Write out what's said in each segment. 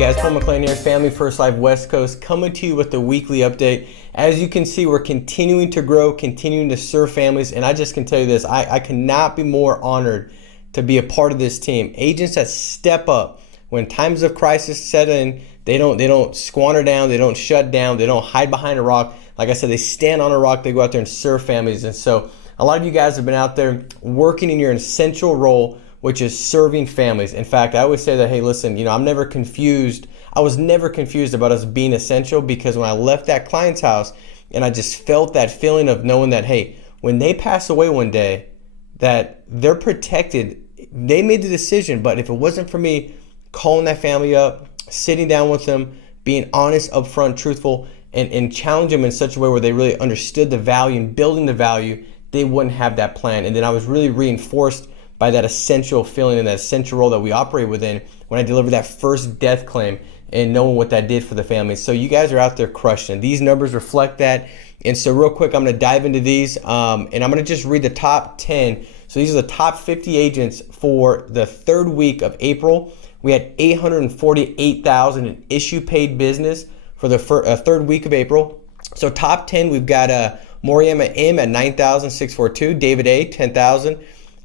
Guys, Paul McClain here, Family First Life West Coast, coming to you with the weekly update. As you can see, we're continuing to grow, continuing to serve families, and I just can tell you this, I cannot be more honored to be a part of this team. Agents that step up when times of crisis set in. They don't squander down, they don't shut down, they don't hide behind a rock. Like I said, they stand on a rock, they go out there and serve families. And so a lot of you guys have been out there working in your essential role, which is serving families. In fact, I always say that, hey, listen, I'm never confused. I was never confused about us being essential, because when I left that client's house and I just felt that feeling of knowing that, hey, when they pass away one day, that they're protected. They made the decision, but if it wasn't for me calling that family up, sitting down with them, being honest, upfront, truthful, and challenge them in such a way where they really understood the value and building the value, they wouldn't have that plan. And then I was really reinforced by that essential feeling and that essential role that we operate within when I delivered that first death claim and knowing what that did for the family. So you guys are out there crushing. These numbers reflect that. And so real quick, I'm going to dive into these and I'm going to just read the top 10. So these are the top 50 agents for the third week of April. We had 848,000 in issue paid business for the third week of April. So top 10, we've got Moriama M at 9,642, David A, 10,000.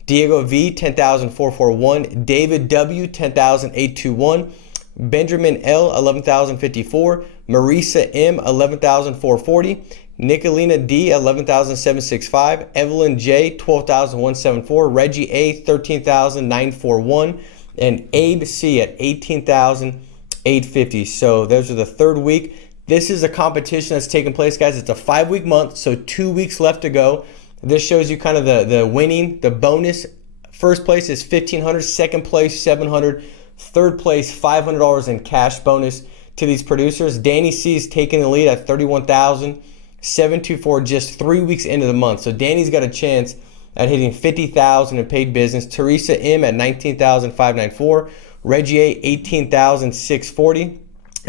Diego V, 10,441. David W, 10,821. Benjamin L, 11,054. Marisa M, 11,440. Nicolina D, 11,765. Evelyn J, 12,174. Reggie A, 13,941. And Abe C at 18,850. So those are the third week. This is a competition that's taking place, guys. It's a 5-week month, so 2 weeks left to go. This shows you kind of the winning, the bonus. First place is $1,500, second place $700, third place $500 in cash bonus to these producers. Danny C is taking the lead at $31,724 just 3 weeks into the month. So Danny's got a chance at hitting $50,000 in paid business. Teresa M at $19,594, Reggie A $18,640, and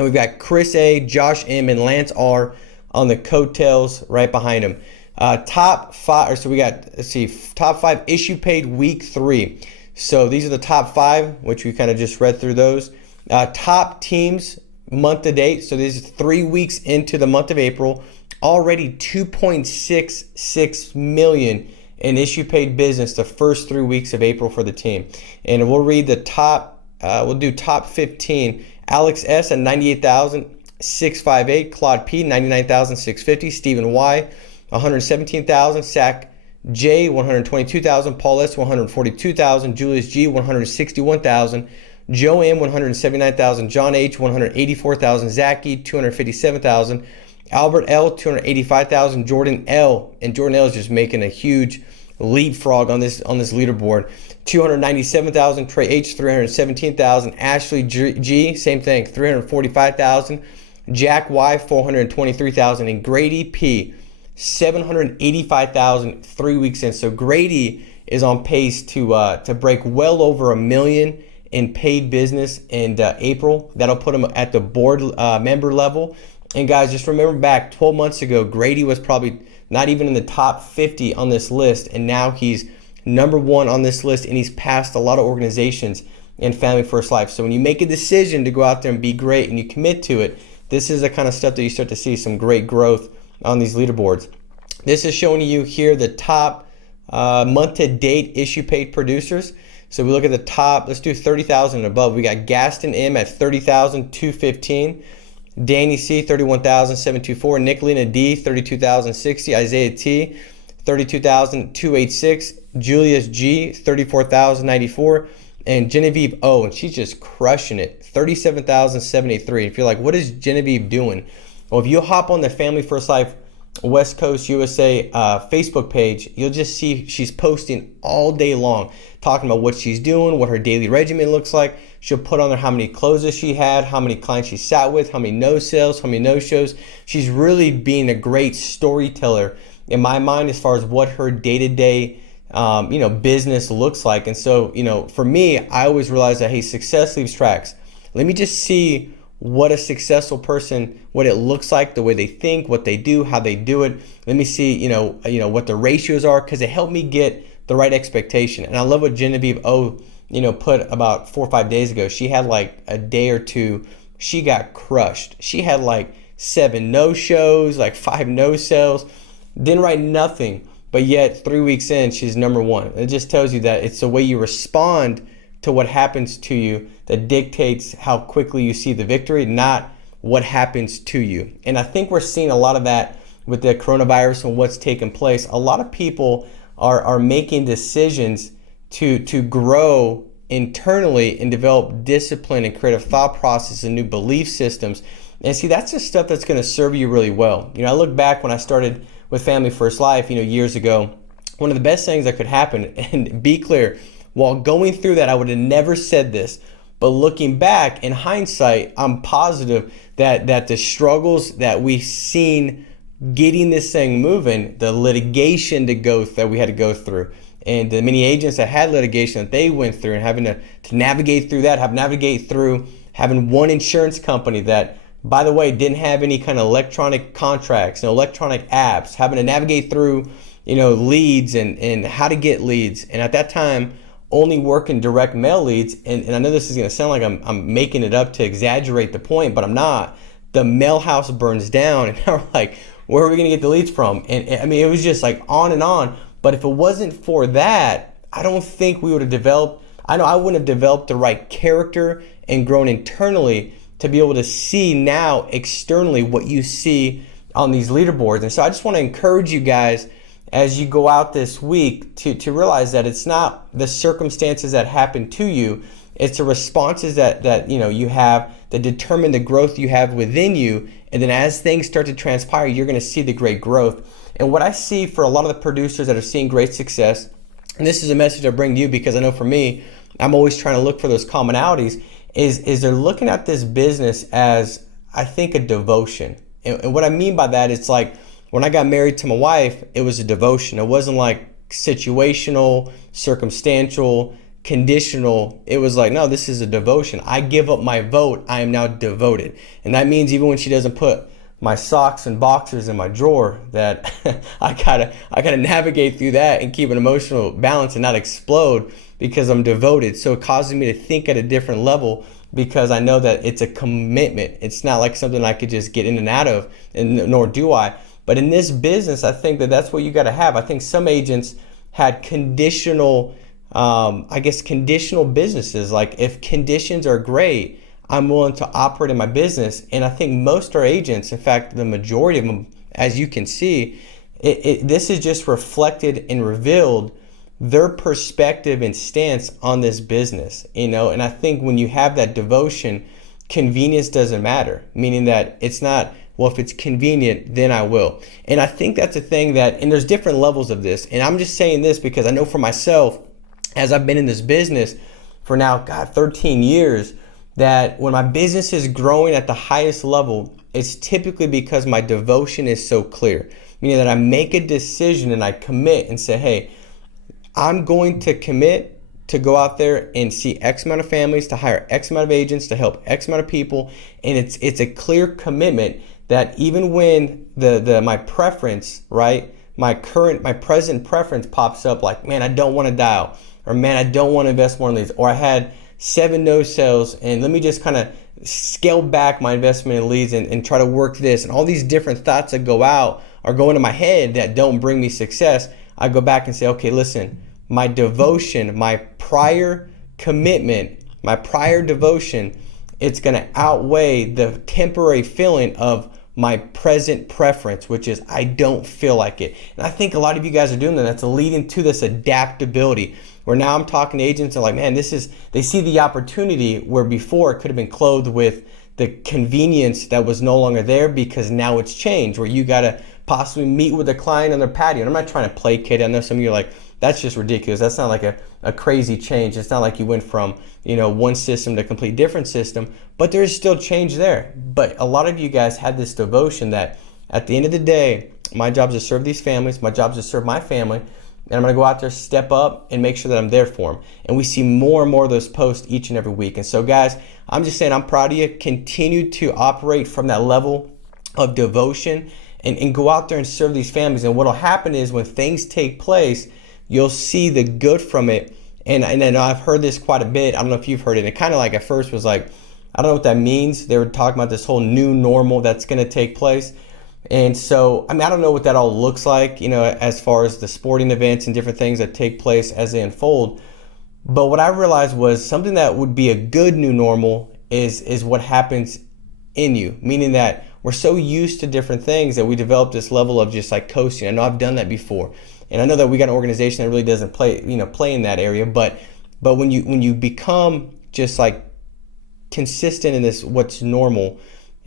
we've got Chris A, Josh M, and Lance R on the coattails right behind him. Top 5, so we got, top 5 issue paid week 3. So these are the top 5, which we kind of just read through those. Top teams month to date. So these are 3 weeks into the month of April. Already 2.66 million in issue paid business the first 3 weeks of April for the team. And we'll read the top, we'll do top 15. Alex S at 98,658. Claude P, 99,650. Stephen Y, 117,000. Zach J, 122,000. Paul S, 142,000. Julius G, 161,000. Joe M, 179,000. John H, 184,000. Zachy, 257,000. Albert L, 285,000. Jordan L, and Jordan L is just making a huge leapfrog on this leaderboard. 297,000. Trey H, 317,000. Ashley G, same thing, 345,000. Jack Y, 423,000. And Grady P, 785,000 3 weeks in. So Grady is on pace to break well over $1 million in paid business in April. That'll put him at the board member level. And guys, just remember back 12 months ago, Grady was probably not even in the top 50 on this list, and now he's number 1 on this list, and he's passed a lot of organizations in Family First Life. So when you make a decision to go out there and be great and you commit to it, this is the kind of stuff that you start to see some great growth on these leaderboards. This is showing you here the top month to date issue paid producers. So we look at the top, let's do 30,000 and above. We got Gaston M at 30,215. Danny C, 31,724. Nicolina D, 32,060. Isaiah T, 32,286. Julius G, 34,094. And Genevieve O, and she's just crushing it, 37,783. If you're like, what is Genevieve doing? Well, if you hop on the Family First Life West Coast USA Facebook page, you'll just see she's posting all day long, talking about what she's doing, what her daily regimen looks like. She'll put on there how many closes she had, how many clients she sat with, how many no sales, how many no shows. She's really being a great storyteller in my mind as far as what her day-to-day business looks like. And so, for me, I always realize that, hey, success leaves tracks. Let me just see what a successful person, what it looks like, the way they think, what they do, how they do it. Let me see, what the ratios are, because it helped me get the right expectation. And I love what Genevieve O, put about 4 or 5 days ago. She had like a day or two she got crushed. She had like 7 no-shows, like 5 no-sells, didn't write nothing, but yet 3 weeks in, she's number one. It just tells you that it's the way you respond to what happens to you that dictates how quickly you see the victory, not what happens to you. And I think we're seeing a lot of that with the coronavirus and what's taken place. A lot of people are making decisions to grow internally and develop discipline and creative thought process and new belief systems. And see, that's the stuff that's going to serve you really well. I look back when I started with Family First Life, years ago, one of the best things that could happen, and be clear, while going through that, I would have never said this, but looking back in hindsight, I'm positive that the struggles that we've seen getting this thing moving, the litigation that we had to go through, and the many agents that had litigation that they went through, and having to navigate through that, navigate through having one insurance company that, by the way, didn't have any kind of electronic contracts, no electronic apps, having to navigate through, leads and how to get leads. And at that time, only working direct mail leads. And I know this is going to sound like I'm making it up to exaggerate the point, but I'm not. The mail house burns down, and now we're like, where are we going to get the leads from? And I mean, it was just like on and on. But if it wasn't for that, I don't think we would have developed, I know I wouldn't have developed the right character and grown internally to be able to see now externally what you see on these leaderboards. And so I just want to encourage you guys as you go out this week to realize that it's not the circumstances that happen to you, it's the responses that you have that determine the growth you have within you. And then as things start to transpire, you're going to see the great growth. And what I see for a lot of the producers that are seeing great success, and this is a message I bring to you because I know for me, I'm always trying to look for those commonalities, is they're looking at this business as, I think, a devotion. And what I mean by that, it's like when I got married to my wife, it was a devotion. It wasn't like situational, circumstantial, conditional. It was like, no, this is a devotion. I give up my vote. I am now devoted. And that means even when she doesn't put my socks and boxers in my drawer, that I gotta navigate through that and keep an emotional balance and not explode because I'm devoted. So it causes me to think at a different level because I know that it's a commitment. It's not like something I could just get in and out of, and nor do I. But in this business, I think that's what you got to have. I think some agents had conditional businesses. Like if conditions are great, I'm willing to operate in my business. And I think most are agents. In fact, the majority of them, as you can see, this is just reflected and revealed their perspective and stance on this business, and I think when you have that devotion, convenience doesn't matter, meaning that it's not, well, if it's convenient, then I will. And I think that's a thing that, and there's different levels of this, and I'm just saying this because I know for myself, as I've been in this business for now, 13 years, that when my business is growing at the highest level, it's typically because my devotion is so clear, meaning that I make a decision and I commit and say, hey, I'm going to commit to go out there and see X amount of families, to hire X amount of agents, to help X amount of people. And it's a clear commitment that even when my preference, right, my present preference pops up, like, man, I don't want to dial, or man, I don't want to invest more in leads, or I had 7 no sales, and let me just kind of scale back my investment in leads and try to work this, and all these different thoughts that go into my head that don't bring me success. I go back and say, okay, listen, my devotion, my prior commitment, my prior devotion, it's going to outweigh the temporary feeling of my present preference, which is I don't feel like it. And I think a lot of you guys are doing that. That's leading to this adaptability, where now I'm talking to agents and like, man, they see the opportunity where before it could have been clothed with the convenience that was no longer there because now it's changed, where you got to possibly meet with a client on their patio. And I'm not trying to placate. I know some of you are like, that's just ridiculous. That's not like a crazy change. It's not like you went from, one system to a complete different system, but there's still change there. But a lot of you guys had this devotion that at the end of the day, my job is to serve these families. My job is to serve my family. And I'm going to go out there, step up, and make sure that I'm there for them. And we see more and more of those posts each and every week. And so, guys, I'm just saying I'm proud of you. Continue to operate from that level of devotion and go out there and serve these families. And what will happen is when things take place, you'll see the good from it. And I know I've heard this quite a bit. I don't know if you've heard it. It kind of like at first was like, I don't know what that means. They were talking about this whole new normal that's going to take place. And so, I mean, I don't know what that all looks like, you know, as far as the sporting events and different things that take place as they unfold. But what I realized was something that would be a good new normal is what happens in you, meaning that we're so used to different things that we develop this level of just like coasting. I know I've done that before, and I know that we got an organization that really doesn't play in that area. But when you become just like consistent in this what's normal,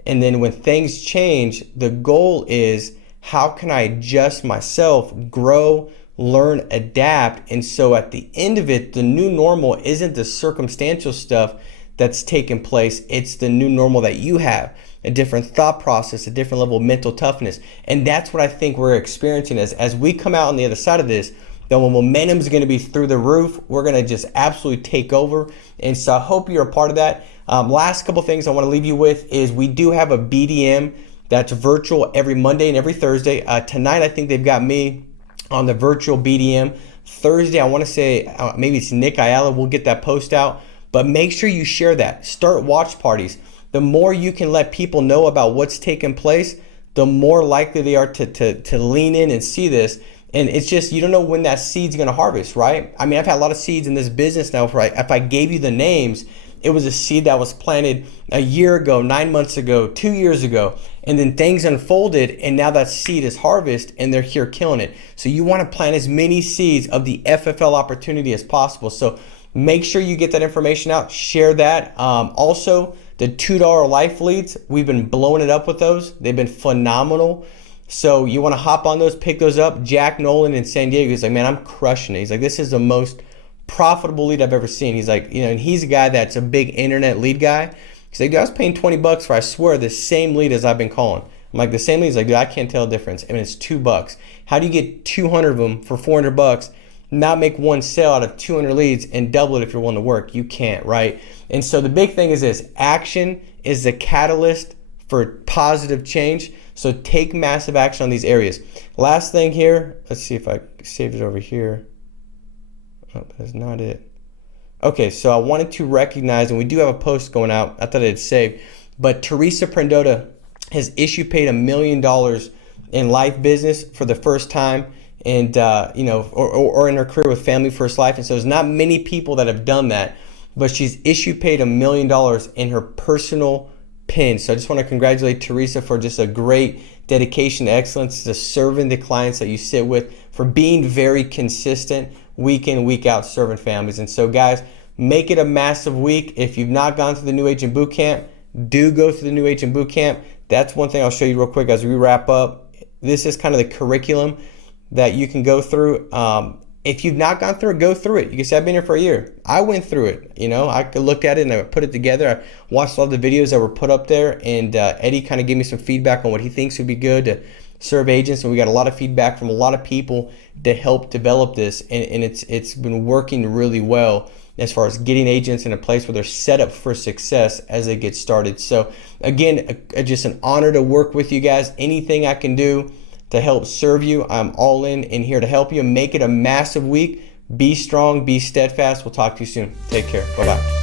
and then when things change, the goal is how can I adjust myself, grow, learn, adapt. And so at the end of it, the new normal isn't the circumstantial stuff that's taking place. It's the new normal that you have, a different thought process, a different level of mental toughness. And that's what I think we're experiencing as we come out on the other side of this. The momentum is going to be through the roof. We're going to just absolutely take over. And so I hope you're a part of that. Last couple things I want to leave you with is we do have a BDM that's virtual every Monday and every Thursday. Tonight, I think they've got me on the virtual BDM. Thursday, I want to say maybe it's Nick Ayala. We'll get that post out. But make sure you share that. Start watch parties. The more you can let people know about what's taking place, the more likely they are to lean in and see this. And it's just, you don't know when that seed's going to harvest, right? I mean, I've had a lot of seeds in this business now. If I gave you the names, it was a seed that was planted a year ago, 9 months ago, 2 years ago, and then things unfolded, and now that seed is harvest, and they're here killing it. So you want to plant as many seeds of the FFL opportunity as possible. So make sure you get that information out, share that. Also, the $2 life leads, we've been blowing it up with those. They've been phenomenal. So you want to hop on those, pick those up. Jack Nolan in San Diego, he's like, man, I'm crushing it. He's like, this is the most profitable lead I've ever seen. He's like, you know, and he's a guy that's a big internet lead guy. He's like, dude, I was paying $20 for, I swear, the same lead as I've been calling. I'm like, the same lead? He's like, dude, I can't tell the difference. I mean, it's $2. How do you get 200 of them for $400? Not make one sale out of 200 leads and double it if you're willing to work? You can't, right? And so the big thing is this: action is the catalyst for positive change. So take massive action on these areas. Last thing here, let's see if I saved it over here. Oh, that's not it. Okay, so I wanted to recognize, and we do have a post going out. I thought I had saved, but Teresa Prendota has paid $1 million in life business for the first time, and you know, or in her career with Family First Life. And so there's not many people that have done that, but she's paid $1 million in her personal pin. So I just want to congratulate Teresa for just a great dedication to excellence, to serving the clients that you sit with, for being very consistent week in, week out, serving families. And so guys, make it a massive week. If you've not gone through the New Agent Bootcamp, do go through the New Agent Bootcamp. That's one thing I'll show you real quick as we wrap up. This is kind of the curriculum that you can go through. If you've not gone through it, go through it. You can say, I've been here for a year. I went through it. You know, I could look at it and I put it together. I watched all the videos that were put up there, and Eddie kind of gave me some feedback on what he thinks would be good to serve agents. And we got a lot of feedback from a lot of people to help develop this. And it's been working really well as far as getting agents in a place where they're set up for success as they get started. So again, just an honor to work with you guys. Anything I can do to help serve you, I'm all in and here to help you. Make it a massive week. Be strong, be steadfast. We'll talk to you soon. Take care. Bye-bye.